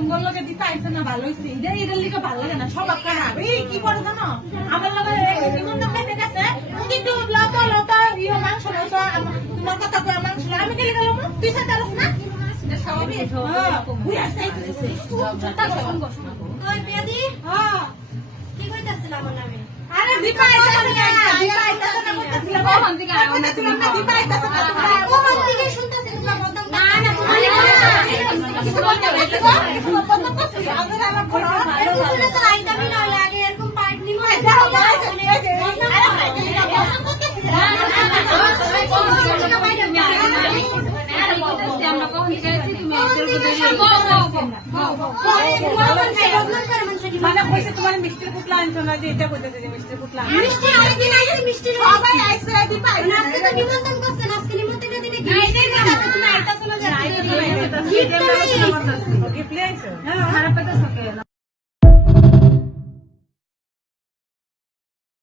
তোমার লগে দিতে আইছে না ভালো হইছে এটার লিগে ভালো লাগে না সব আপনারা এই কি করে জানো আমার লগে নিমন্ত্রণ খাইতে গেছে কিন্তু লতা লতা ইয়ে মাংস লতা তোমার কথা কয়ে মাংস আমি গেলে গেলাম তুই সাথে আলোস না স্বাভাবিক বুঝা চাইছে ওই পেদি হ্যাঁ কি কইতাছিল আমার নামে আরে দীপা আইতাছে না কইতাছিলাম কোন দিকে আও না তুমি দীপা আইতাছে না কোন দিকে শুনতাছিস না বদম না না তুমি কিছু বলতে বলতে বন্ধ করছিস আমরা আমার ভালো এগুলো তো আইতামই না লাগে এরকম পার্ট নিব যাও মানে কইছে তোমার মিষ্টির পুতলা আনছো না যে এটা কইতেছে যে মিষ্টির পুতলা মিষ্টি আইদিন আইছে মিষ্টি সবাই আইছে দীপা আজকে তো নিমন্ত্রণ করছেন আজকে নিমন্ত্রণ দিনে কি তুমি আইতাছো না যে গিফট গিফট লইছো হ্যাঁ খারাপ পাইতাছো